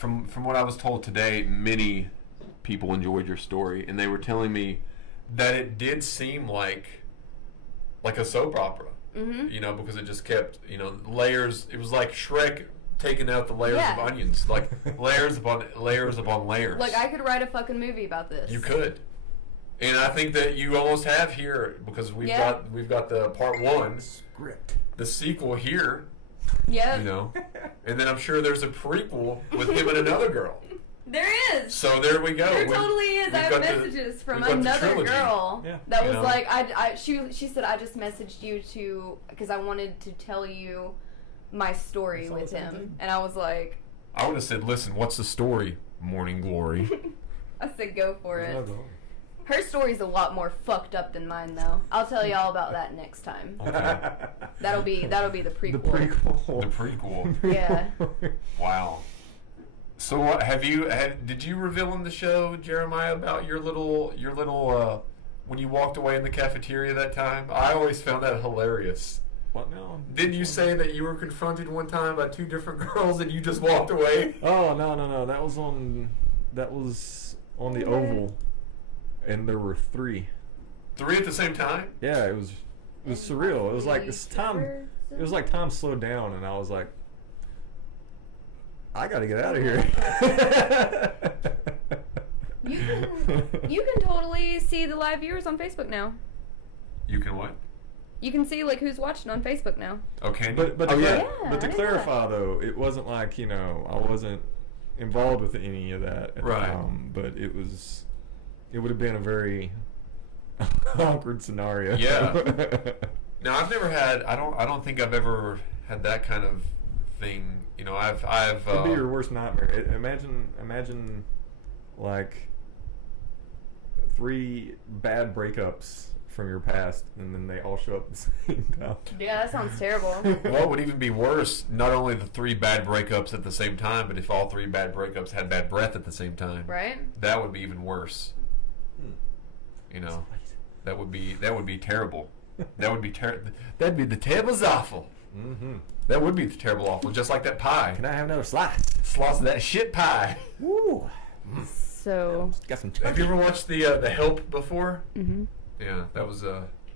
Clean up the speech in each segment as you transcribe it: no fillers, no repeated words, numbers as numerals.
from what I was told today, many people enjoyed your story, and they were telling me that it did seem like a soap opera. Mm-hmm. You know, because it just kept, layers. It was like Shrek taking out the layers of onions, like layers upon layers upon layers. Like, I could write a fucking movie about this. You could. And I think that you almost have here, because we've got the part 1 script, the sequel here. Yeah. And then I'm sure there's a prequel with him and another girl. There is. So there we go. There totally is. I have messages from another girl that was like, she said, I just messaged you because I wanted to tell you my story with him. And I was like, I would have said, listen, what's the story, Morning Glory? I said, go for it. Her story's a lot more fucked up than mine, though. I'll tell you all about that next time. Okay. That'll be the prequel. The prequel. Yeah. Wow. So what did you reveal in the show, Jeremiah, about your little when you walked away in the cafeteria that time? I always found that hilarious. What now? Didn't you say that you were confronted one time by 2 different girls and you just walked away? Oh, no. That was on the Oval, and there were 3. 3 at the same time? Yeah, it was surreal. It was like time slowed down, and I was like, I gotta get out of here. You can totally see the live viewers on Facebook now. You can what? You can see like who's watching on Facebook now. Okay. But to clarify though, it wasn't like, I wasn't involved with any of that at the time, but it would have been a very awkward scenario. Yeah. Now I've never had. I don't think I've ever had that kind of thing. I've. It'd be your worst nightmare. Imagine, like 3 bad breakups from your past, and then they all show up at the same time. Yeah, that sounds terrible. Well, it would even be worse. Not only the 3 bad breakups at the same time, but if all 3 bad breakups had bad breath at the same time, right? That would be even worse. That would be terrible. That'd be the table's awful. Mm-hmm. That would be the terrible awful, just like that pie. Can I have another slice? Slice of that shit pie. Woo. So. Got some chunky. Have you ever watched the Help before? Mm-hmm. Yeah, that was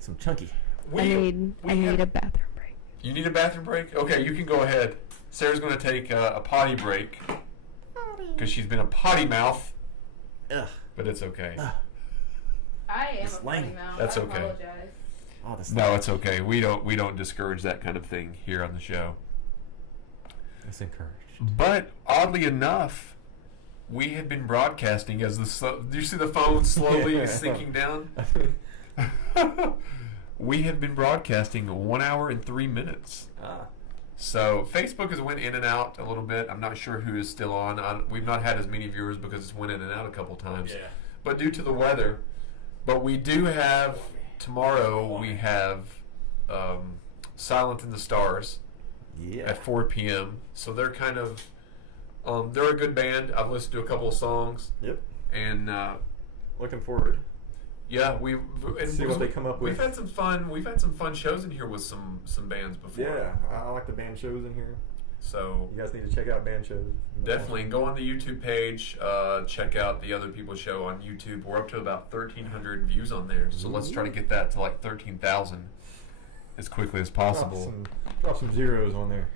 some chunky. I need a bathroom break. You need a bathroom break? Okay, you can go ahead. Sarah's going to take a potty break because she's been a potty mouth. Ugh. But it's okay. I am a potty mouth. That's okay. I apologize. No, it's okay. We don't discourage that kind of thing here on the show. It's encouraged. But oddly enough, we have been broadcasting as do you see the phone slowly sinking down? We have been broadcasting 1 hour and 3 minutes. So Facebook has went in and out a little bit. I'm not sure who is still on. We've not had as many viewers because it's went in and out a couple times. Yeah. But due to the weather, we do have tomorrow. We have Silent in the Stars at 4 p.m. So they're kind of they're a good band. I've listened to a couple of songs. Yep. And looking forward. Yeah, see what they come up with. We've had some fun. We've had some fun shows in here with some bands before. Yeah, I like the band shows in here. So you guys need to check out band shows. Definitely go on the YouTube page. Check out the other people's show on YouTube. We're up to about 1,300 views on there. So let's try to get that to like 13,000 as quickly as possible. Drop some zeros on there.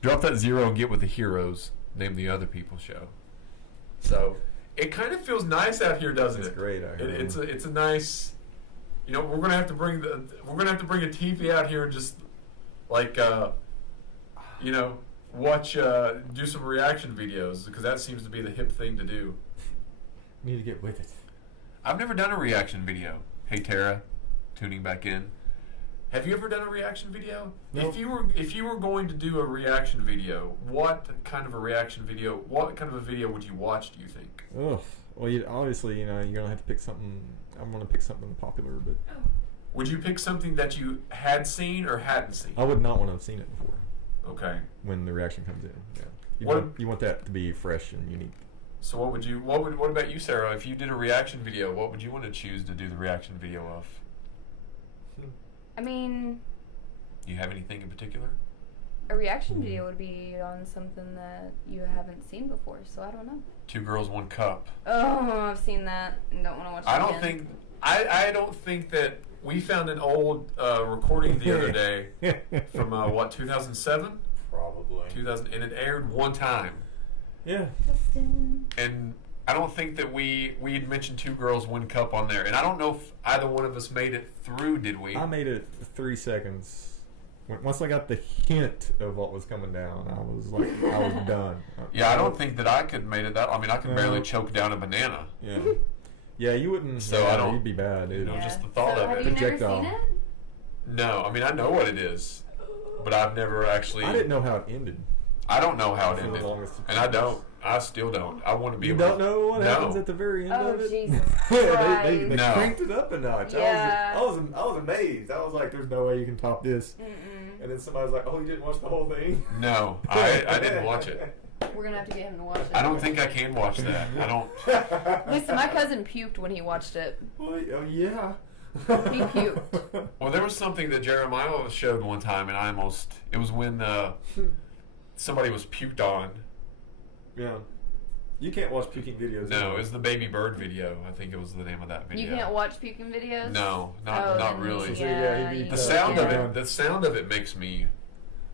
Drop that 0 and get with the heroes. Name the other people's show. So. It kind of feels nice out here, doesn't it? It's great out here. It's a nice. We're gonna have to bring a TV out here and just like watch do some reaction videos because that seems to be the hip thing to do. Need to get with it. I've never done a reaction video. Hey Tara, tuning back in. Have you ever done a reaction video? Nope. If you were going to do a reaction video, what kind of a video would you watch, do you think? Ugh. Well, obviously, you're gonna have to pick something. I'm gonna pick something popular, but. Would you pick something that you had seen or hadn't seen? I would not want to have seen it before. Okay. When the reaction comes in, yeah. You want that to be fresh and unique. So what about you, Sarah? If you did a reaction video, what would you want to choose to do the reaction video of? I mean... You have anything in particular? a reaction video would be on something that you haven't seen before, so I don't know. 2 Girls, 1 Cup. Oh, I've seen that and don't want to watch it again. I don't think that we found an old recording the other day from 2007? Probably. 2000, and it aired one time. Yeah. And I don't think that we had mentioned 2 Girls, 1 Cup on there, and I don't know if either one of us made it through. Did we? I made it 3 seconds. Once I got the hint of what was coming down, I was done. Yeah, I don't think that I could made it that. I mean, I could barely choke down a banana. Yeah. Yeah, you wouldn't. So I don't. You'd be bad. You know, just the thought of it. Have you never seen it? No, I mean I know what it is, but I've never actually. I didn't know how it ended. I don't know how it ended, and I don't. I still don't. I want to be. You don't know what happens at the very end of it? Oh, Jesus they Christ. cranked it up a notch. Yeah. I was amazed. I was like, "There's no way you can top this." And then somebody was like, "Oh, you didn't watch the whole thing?" No, I didn't watch it. We're gonna have to get him to watch it. I don't think I can watch that. I don't. Listen, my cousin puked when he watched it. Well, oh yeah. He puked. Well, there was something that Jeremiah showed one time, and it was when somebody was puked on. Yeah. You can't watch puking videos. No, it was the baby bird video. I think it was the name of that video. You can't watch puking videos? No, not really. Yeah, the sound of it makes me.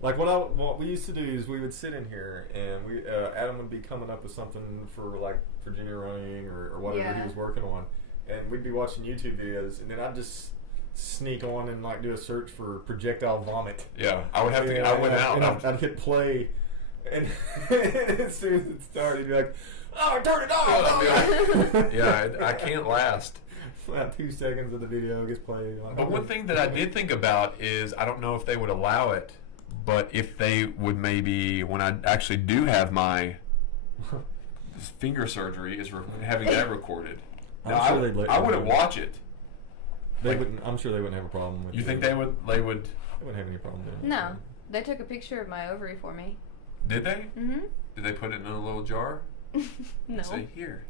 Like what we used to do is we would sit in here and Adam would be coming up with something for like Virginia running or whatever he was working on, and we'd be watching YouTube videos, and then I'd just sneak on and like do a search for projectile vomit. Yeah, I would have to. I went out. And I'd hit play, and as soon as it started, he'd be like, "Oh, turn it off!" Yeah, I can't last. About 2 seconds of the video gets played. But one thing that I did think about is I don't know if they would allow it, but if they would maybe, when I actually do have my finger surgery, is having that recorded. Now, I wouldn't watch it. I'm sure they wouldn't have a problem with it. You think they would? They wouldn't have any problem with it. No. They took a picture of my ovary for me. Did they? Mm-hmm. Did they put it in a little jar? No. Say, here.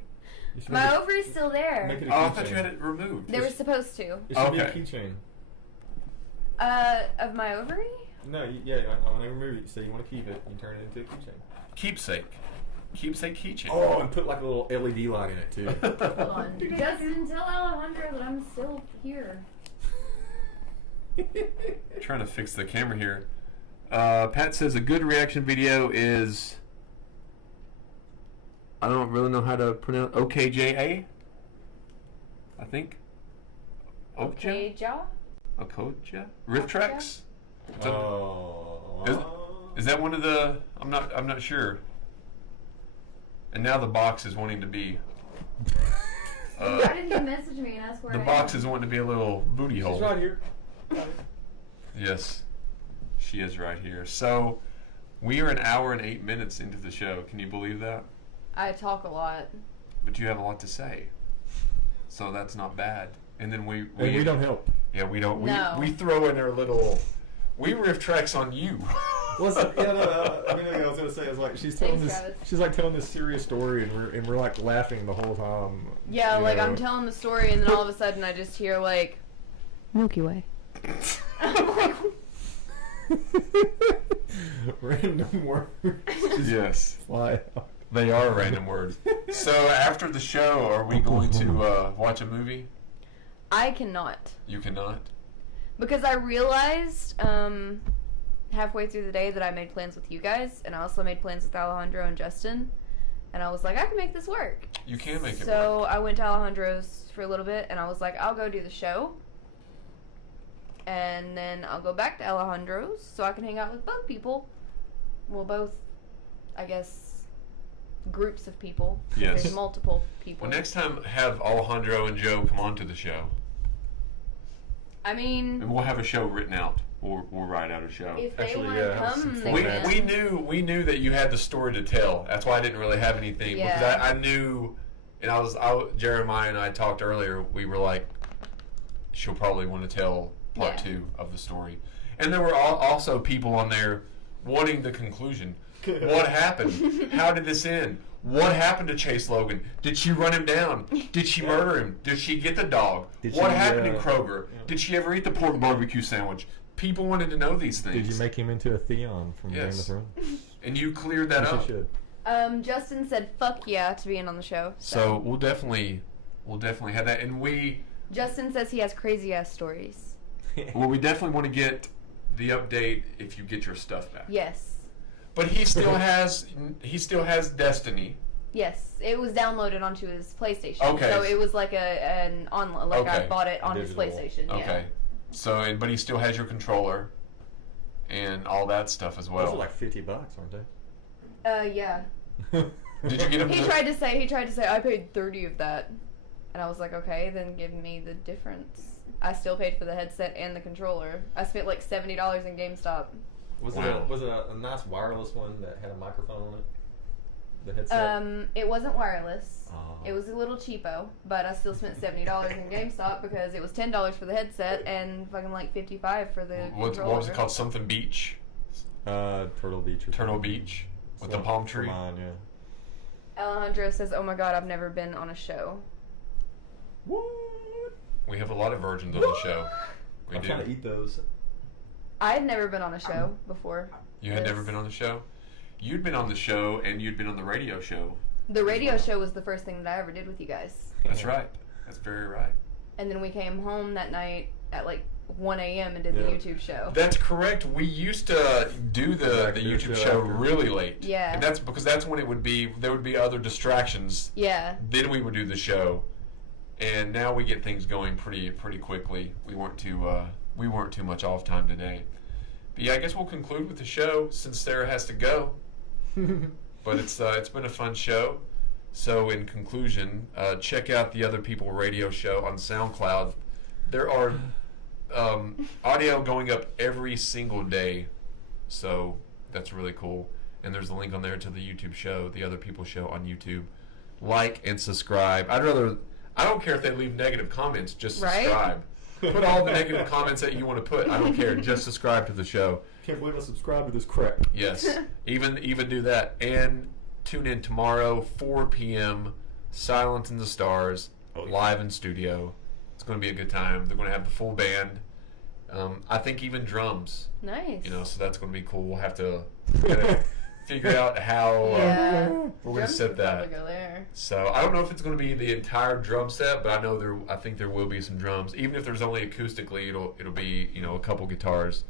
My ovary's still there. I thought you had it removed. They were supposed to. It should be a keychain. Of my ovary? No, I want to remove it. So you want to keep it, you turn it into a keychain. Keepsake keychain. Oh, and put like a little LED light in it too. Hold on. Justin, tell Alejandro that I'm still here. Trying to fix the camera here. Pat says a good reaction video is, I don't really know how to pronounce, OKJA, I think. Okja? Okoja? Riff tracks? Is that one of the? I'm not sure. And now the box is wanting to be. Why didn't you message me and ask where the box is wanting to be a little booty hole. She's right here. Yes, she is right here. So, we are an hour and 8 minutes into the show. Can you believe that? I talk a lot. But you have a lot to say, so that's not bad. And then we don't help. Yeah, we don't. No. We throw in our little. We riff tracks on you. I was gonna say, is like she's telling telling this serious story, and we're like laughing the whole time. Yeah, like I'm telling the story, and then all of a sudden I just hear like Milky Way. I'm like, random words. Yes, fly out. They are random words. So after the show, are we going to watch a movie? I cannot. You cannot? Because I realized halfway through the day that I made plans with you guys, and I also made plans with Alejandro and Justin, and I was like, I can make this work. You can make it work. So I went to Alejandro's for a little bit, and I was like, I'll go do the show, and then I'll go back to Alejandro's so I can hang out with both people. Well, both, I guess, groups of people. Yes. There's multiple people. Well, next time have Alejandro and Joe come on to the show. I mean, and we'll have a show written out. We'll write out a show. If they want to come, we knew that you had the story to tell. That's why I didn't really have anything because I knew, and Jeremiah and I talked earlier. We were like, she'll probably want to tell part 2 of the story, and there were also people on there wanting the conclusion. What happened? How did this end? What happened to Chase Logan? Did she run him down? Did she murder him? Did she get the dog? What happened in Kroger? Yeah. Did she ever eat the pork barbecue sandwich? People wanted to know these things. Did you make him into a Theon from Game of Thrones? And you cleared that up. Should. Justin said "fuck yeah" to be in on the show. So we'll definitely have that. And Justin says he has crazy ass stories. Well, we definitely want to get the update if you get your stuff back. Yes. But he still has Destiny. Yes, it was downloaded onto his PlayStation. Okay. So it was like I bought it on his PlayStation. Okay. Yeah. So, but he still has your controller and all that stuff as well. Those are like $50, aren't they? Yeah. Did you get him? He tried to say I paid 30 of that, and I was like, okay, then give me the difference. I still paid for the headset and the controller. I spent like $70 in GameStop. Was it a nice wireless one that had a microphone on it? The headset? It wasn't wireless. Oh. It was a little cheapo, but I still spent $70 in GameStop because it was $10 for the headset and fucking like $55 for the controller. What was it called? Something Beach? Turtle Beach. Turtle Beach with the palm tree. Yeah. Alejandro says, "Oh my God, I've never been on a show." What? We have a lot of virgins on the show. I'm trying to eat those. I had never been on a show before. You had never been on the show? You'd been on the show, and you'd been on the radio show. The radio show was the first thing that I ever did with you guys. That's right. That's very right. And then we came home that night at like 1 a.m. and did the YouTube show. That's correct. We used to do the YouTube show really late. Yeah. And that's because that's when there would be other distractions. Yeah. Then we would do the show. And now we get things going pretty quickly. We weren't too much off time today. But yeah, I guess we'll conclude with the show since Sarah has to go. But it's been a fun show. So in conclusion, check out the Other People Radio show on SoundCloud. There are audio going up every single day, so that's really cool. And there's a link on there to the YouTube show, the Other People show on YouTube. Like and subscribe. I don't care if they leave negative comments, just subscribe. Right? Put all the negative comments that you want to put. I don't care. Just subscribe to the show. Can't believe I subscribed to this crap. Yes. even do that. And tune in tomorrow, 4 p.m., Silence in the Stars, live in studio. It's going to be a good time. They're going to have the full band. I think even drums. Nice. So that's going to be cool. We'll have to figure out how we're going to set that. Go there. So I don't know if it's going to be the entire drum set, but I think there will be some drums. Even if there's only acoustically, it'll be a couple guitars.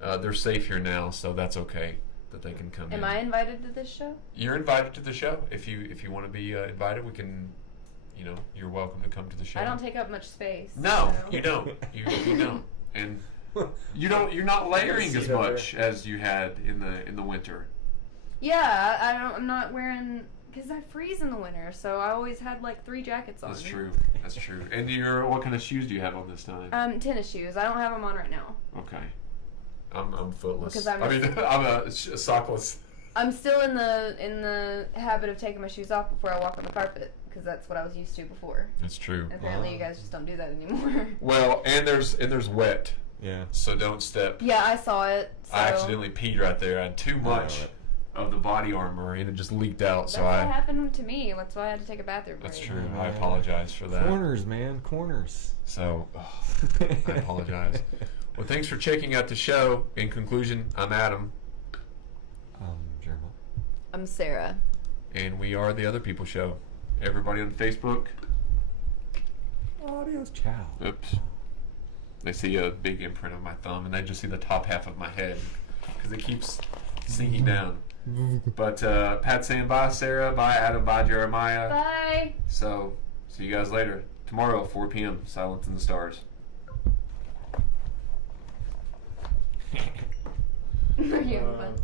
Yeah. They're safe here now, so that's okay that they can come in. Am I invited to this show? You're invited to the show. If you want to be invited, we can. You're welcome to come to the show. I don't take up much space. No, you don't. You don't. And you're not layering as much as you had in the winter. Yeah, I'm not wearing because I freeze in the winter, so I always had like 3 jackets on. That's true. And what kind of shoes do you have on this time? Tennis shoes. I don't have them on right now. Okay. I'm footless. Because I'm a sockless. I'm still in the habit of taking my shoes off before I walk on the carpet because that's what I was used to before. That's true. And apparently, you guys just don't do that anymore. Well, and there's wet. Yeah. So don't step. Yeah, I saw it. So. I accidentally peed right there. I had too much of the body armor, and it just leaked out. That's what happened to me. That's why I had to take a bathroom break. That's true. I apologize for that. Corners, man. Corners. So, I apologize. Well, thanks for checking out the show. In conclusion, I'm Adam. I'm Jeremiah. I'm Sarah. And we are the Other People Show. Everybody on Facebook. Adios, ciao. Oops. They see a big imprint of my thumb, and they just see the top half of my head because it keeps sinking down. But Pat saying bye, Sarah. Bye, Adam. Bye, Jeremiah. Bye. So, see you guys later. Tomorrow, 4 p.m., Silence in the Stars. Are you having fun?